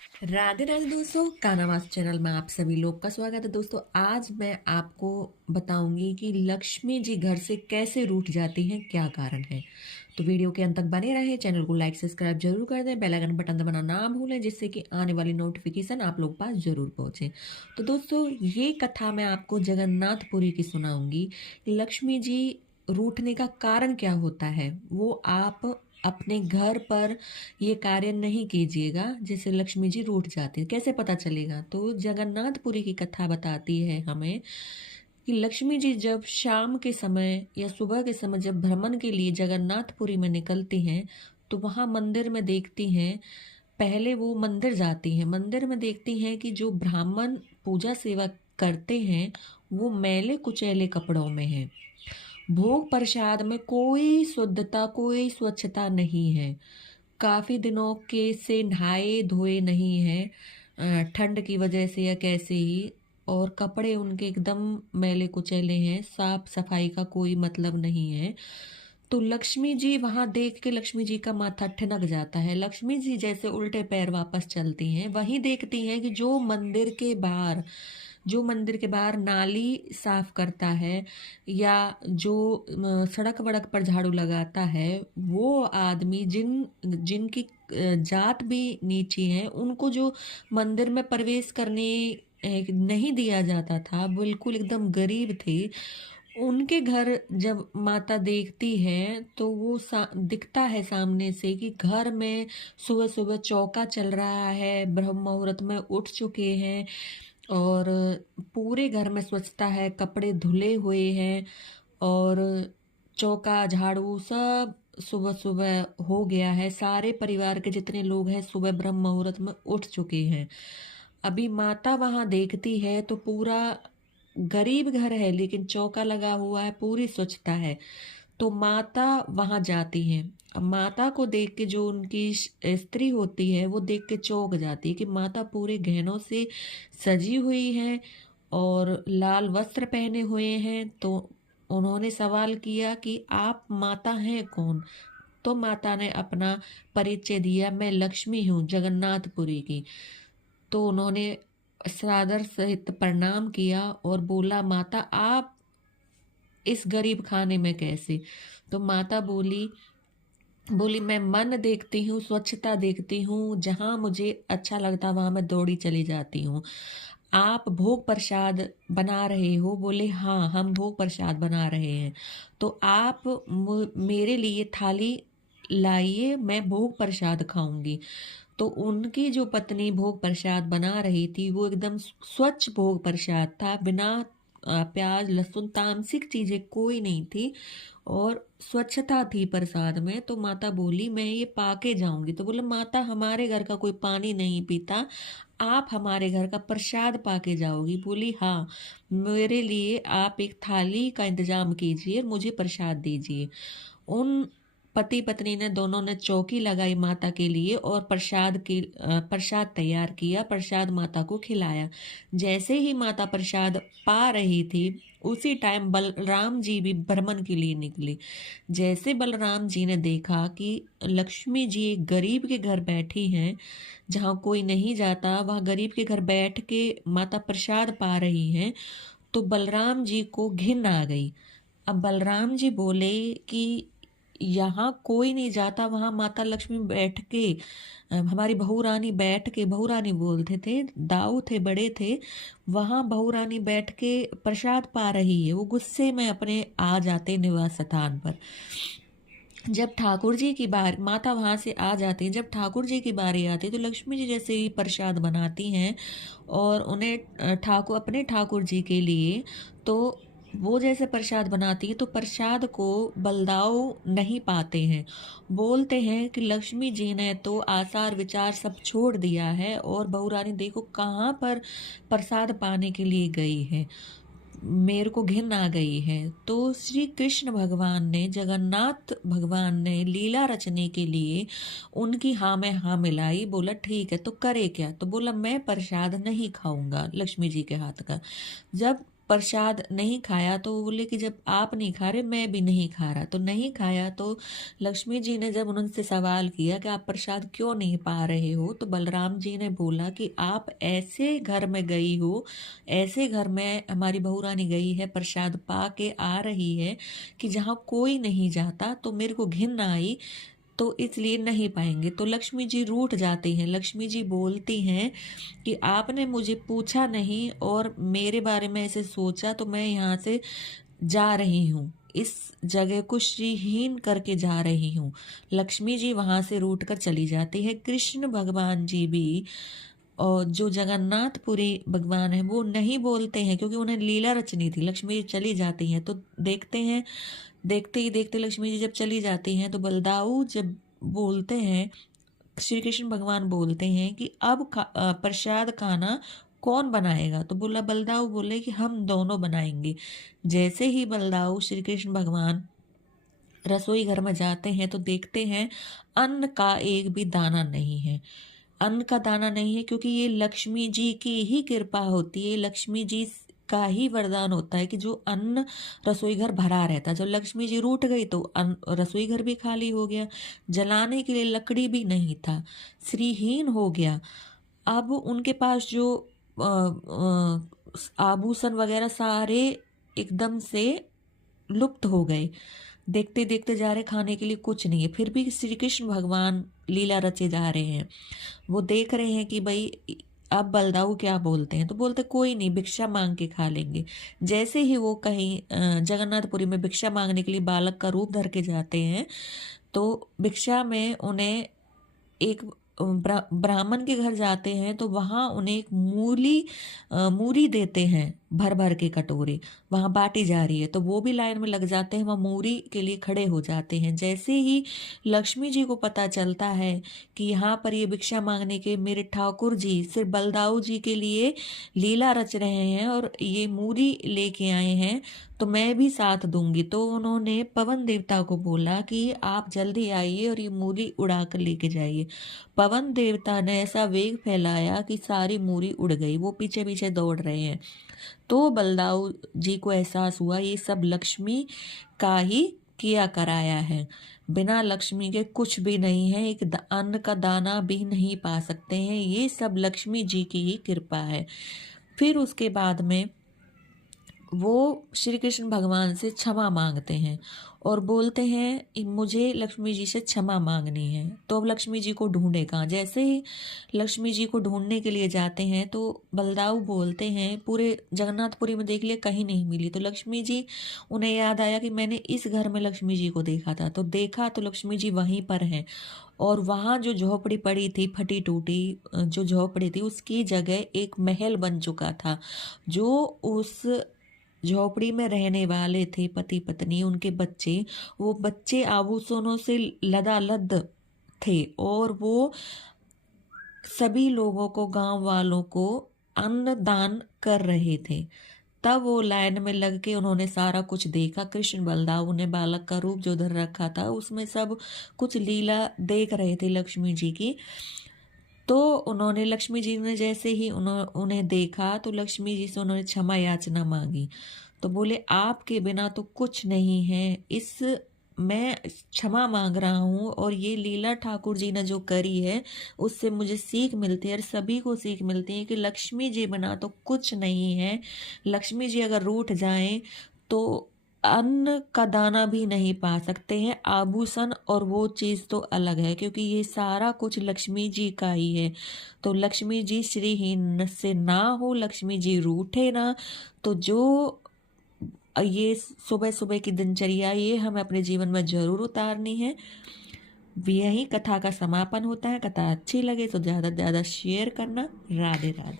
राधे राधे दोस्तों, कानावास चैनल में आप सभी लोग का स्वागत है। दोस्तों, आज मैं आपको बताऊंगी कि लक्ष्मी जी घर से कैसे रूठ जाती हैं, क्या कारण है। तो वीडियो के अंत तक बने रहें। चैनल को लाइक सब्सक्राइब जरूर कर दें, बेल आइकन बटन दबाना ना भूलें, जिससे कि आने वाली नोटिफिकेशन आप लोग पास जरूर पहुंचे। तो दोस्तों, ये कथा मैं आपको जगन्नाथपुरी की सुनाऊंगी। लक्ष्मी जी रूठने का कारण क्या होता है, वो आप अपने घर पर ये कार्य नहीं कीजिएगा जिससे लक्ष्मी जी रूठ जाती है। कैसे पता चलेगा? तो जगन्नाथपुरी की कथा बताती है हमें कि लक्ष्मी जी जब शाम के समय या सुबह के समय जब भ्रमण के लिए जगन्नाथपुरी में निकलती हैं, तो वहां मंदिर में देखती हैं। पहले वो मंदिर जाती हैं, मंदिर में देखती हैं कि जो ब्राह्मण पूजा सेवा करते हैं वो मैले कुचैले कपड़ों में हैं। भोग प्रसाद में कोई शुद्धता, कोई स्वच्छता नहीं है। काफी दिनों के से नहाए धोए नहीं है, ठंड की वजह से या कैसे ही। और कपड़े उनके एकदम मैले कुचैले हैं, साफ सफाई का कोई मतलब नहीं है। तो लक्ष्मी जी वहां देख के लक्ष्मी जी का माथा ठिनक जाता है। लक्ष्मी जी जैसे उल्टे पैर वापस चलती हैं, वहीं देखती हैं कि जो मंदिर के बाहर नाली साफ करता है या जो सड़क वड़क पर झाड़ू लगाता है, वो आदमी जिनकी जात भी नीची है, उनको जो मंदिर में प्रवेश करने नहीं दिया जाता था, बिल्कुल एकदम गरीब थे, उनके घर जब माता देखती है तो वो दिखता है सामने से कि घर में सुबह सुबह चौका चल रहा है, ब्रह्म मुहूर्त में उठ चुके हैं और पूरे घर में स्वच्छता है, कपड़े धुले हुए हैं और चौका झाड़ू सब सुबह सुबह हो गया है। सारे परिवार के जितने लोग हैं सुबह ब्रह्म मुहूर्त में उठ चुके हैं। अभी माता वहां देखती है तो पूरा गरीब घर है लेकिन चौका लगा हुआ है, पूरी स्वच्छता है। तो माता वहां जाती है। अब माता को देख के जो उनकी स्त्री होती है वो देख के चौंक जाती है कि माता पूरे गहनों से सजी हुई है और लाल वस्त्र पहने हुए हैं। तो उन्होंने सवाल किया कि आप माता हैं कौन? तो माता ने अपना परिचय दिया, मैं लक्ष्मी हूँ जगन्नाथपुरी की। तो उन्होंने सादर सहित प्रणाम किया और बोला, माता आप इस गरीब खाने में कैसे? तो माता बोली बोली मैं मन देखती हूँ, स्वच्छता देखती हूँ, जहां मुझे अच्छा लगता वहां मैं दौड़ी चली जाती हूँ। आप भोग प्रसाद बना रहे हो? बोले हाँ, हम भोग प्रसाद बना रहे हैं। तो आप मेरे लिए थाली लाइए, मैं भोग प्रसाद खाऊंगी। तो उनकी जो पत्नी भोग प्रसाद बना रही थी वो एकदम स्वच्छ भोग प्रसाद था, बिना प्याज लहसुन तामसिक चीजें कोई नहीं थी और स्वच्छता थी प्रसाद में। तो माता बोली मैं ये पाके जाऊंगी। तो बोले माता हमारे घर का कोई पानी नहीं पीता, आप हमारे घर का प्रसाद पाके जाओगी? बोली हाँ, मेरे लिए आप एक थाली का इंतजाम कीजिए, मुझे प्रसाद दीजिए। उन पति पत्नी ने दोनों ने चौकी लगाई माता के लिए और प्रसाद तैयार किया, प्रसाद माता को खिलाया। जैसे ही माता प्रसाद पा रही थी उसी टाइम बलराम जी भी भ्रमण के लिए निकले। जैसे बलराम जी ने देखा कि लक्ष्मी जी एक गरीब के घर बैठी हैं, जहाँ कोई नहीं जाता वह गरीब के घर बैठ के माता प्रसाद पा रही हैं, तो बलराम जी को घिन आ गई। अब बलराम जी बोले कि यहाँ कोई नहीं जाता, वहां माता लक्ष्मी बैठ के हमारी बहू रानी बैठ के, बहू रानी बोलते थे, दाऊ थे, बड़े थे, वहां बहू रानी बैठ के प्रसाद पा रही है। वो गुस्से में अपने आ जाते निवास स्थान पर। जब ठाकुर जी की बार माता वहां से आ जाती है, जब ठाकुर जी की बारी आती है तो लक्ष्मी जी जैसे ही प्रसाद बनाती हैं और उन्हें अपने ठाकुर जी के लिए, तो वो जैसे प्रसाद बनाती है तो प्रसाद को बलदाऊ नहीं पाते हैं। बोलते हैं कि लक्ष्मी जी ने तो आचार विचार सब छोड़ दिया है और बहू रानी देखो कहाँ पर प्रसाद पाने के लिए गई है, मेरे को घिन आ गई है। तो श्री कृष्ण भगवान ने, जगन्नाथ भगवान ने लीला रचने के लिए उनकी हाँ में हाँ मिलाई। बोला ठीक है, तो करे क्या? तो बोला मैं प्रसाद नहीं खाऊंगा लक्ष्मी जी के हाथ का। जब प्रसाद नहीं खाया तो वो बोले कि जब आप नहीं खा रहे मैं भी नहीं खा रहा। तो नहीं खाया तो लक्ष्मी जी ने जब उनसे सवाल किया कि आप प्रसाद क्यों नहीं पा रहे हो, तो बलराम जी ने बोला कि आप ऐसे घर में गई हो, ऐसे घर में हमारी बहू रानी गई है, प्रसाद पा के आ रही है कि जहाँ कोई नहीं जाता, तो मेरे को घिन आई, तो इसलिए नहीं पाएंगे। तो लक्ष्मी जी रूठ जाती हैं। लक्ष्मी जी बोलती हैं कि आपने मुझे पूछा नहीं और मेरे बारे में ऐसे सोचा, तो मैं यहाँ से जा रही हूँ, इस जगह को श्रीहीन करके जा रही हूँ। लक्ष्मी जी वहां से रूठ कर चली जाती है। कृष्ण भगवान जी भी और जो जगन्नाथपुरी भगवान है वो नहीं बोलते हैं, क्योंकि उन्हें लीला रचनी थी। लक्ष्मी जी चली जाती हैं तो देखते हैं, देखते ही देखते लक्ष्मी जी जब चली जाती हैं तो बलदाऊ जब बोलते हैं, श्री कृष्ण भगवान बोलते हैं कि अब प्रसाद खाना कौन बनाएगा। तो बोला, बलदाऊ बोले कि हम दोनों बनाएंगे। जैसे ही बलदाऊ श्री कृष्ण भगवान रसोई घर में जाते हैं तो देखते हैं अन्न का एक भी दाना नहीं है। अन्न का दाना नहीं है क्योंकि ये लक्ष्मी जी की ही कृपा होती है, लक्ष्मी जी का ही वरदान होता है कि जो अन्न रसोई घर भरा रहता है। जब लक्ष्मी जी रूठ गई तो रसोई घर भी खाली हो गया, जलाने के लिए लकड़ी भी नहीं था, श्रीहीन हो गया। अब उनके पास जो आभूषण वगैरह सारे एकदम से लुप्त हो गए। देखते देखते जा रहे, खाने के लिए कुछ नहीं है, फिर भी श्री कृष्ण भगवान लीला रचे जा रहे हैं। वो देख रहे हैं कि भाई अब बलदाऊ क्या बोलते हैं, तो बोलते कोई नहीं, भिक्षा मांग के खा लेंगे। जैसे ही वो कहीं जगन्नाथपुरी में भिक्षा मांगने के लिए बालक का रूप धर के जाते हैं तो भिक्षा में उन्हें एक ब्राह्मण के घर जाते हैं तो वहाँ उन्हें एक मूरी देते हैं, भर भर के कटोरे वहाँ बांटी जा रही है। तो वो भी लाइन में लग जाते हैं, वहाँ मूरी के लिए खड़े हो जाते हैं। जैसे ही लक्ष्मी जी को पता चलता है कि यहाँ पर ये भिक्षा मांगने के मेरे ठाकुर जी सिर्फ बलदाऊ जी के लिए लीला रच रहे हैं और ये मूरी लेके आए हैं, तो मैं भी साथ दूंगी। तो उन्होंने पवन देवता को बोला कि आप जल्दी आइए और ये मूली उड़ा कर लेके जाइए। पवन देवता ने ऐसा वेग फैलाया कि सारी मूरी उड़ गई। वो पीछे पीछे दौड़ रहे हैं। तो बलदाऊ जी को एहसास हुआ ये सब लक्ष्मी का ही किया कराया है, बिना लक्ष्मी के कुछ भी नहीं है, एक अन्न का दाना भी नहीं पा सकते हैं, ये सब लक्ष्मी जी की ही कृपा है। फिर उसके बाद में वो श्री कृष्ण भगवान से क्षमा मांगते हैं और बोलते हैं मुझे लक्ष्मी जी से क्षमा मांगनी है। तो अब लक्ष्मी जी को ढूंढे कहाँ। जैसे ही लक्ष्मी जी को ढूंढने के लिए जाते हैं तो बलदाऊ बोलते हैं पूरे जगन्नाथपुरी में देख लिया, कहीं नहीं मिली। तो लक्ष्मी जी, उन्हें याद आया कि मैंने इस घर में लक्ष्मी जी को देखा था। तो देखा तो लक्ष्मी जी वहीं पर हैं और वहाँ जो झोपड़ी पड़ी थी, फटी टूटी जो झोपड़ी थी, उसकी जगह एक महल बन चुका था। जो उस झोपड़ी में रहने वाले थे पति पत्नी, उनके बच्चे, वो बच्चे आभूषणों से लदालद थे और वो सभी लोगों को, गांव वालों को अन्न दान कर रहे थे। तब वो लाइन में लग के उन्होंने सारा कुछ देखा। कृष्ण बलदाऊ ने बालक का रूप जो धर रखा था उसमें सब कुछ लीला देख रहे थे लक्ष्मी जी की। तो उन्होंने, लक्ष्मी जी ने जैसे ही उन्हें देखा तो लक्ष्मी जी से उन्होंने क्षमा याचना मांगी। तो बोले आपके बिना तो कुछ नहीं है, इस मैं क्षमा मांग रहा हूँ और ये लीला ठाकुर जी ने जो करी है उससे मुझे सीख मिलती है और सभी को सीख मिलती है कि लक्ष्मी जी बिना तो कुछ नहीं है। लक्ष्मी जी अगर रूठ जाएं तो अन्न का दाना भी नहीं पा सकते हैं, आभूषण और वो चीज़ तो अलग है, क्योंकि ये सारा कुछ लक्ष्मी जी का ही है। तो लक्ष्मी जी श्रीहीन से ना हो, लक्ष्मी जी रूठे ना। तो जो ये सुबह सुबह की दिनचर्या, ये हमें अपने जीवन में जरूर उतारनी है। यही कथा का समापन होता है। कथा अच्छी लगे तो ज़्यादा से ज़्यादा शेयर करना। राधे राधे।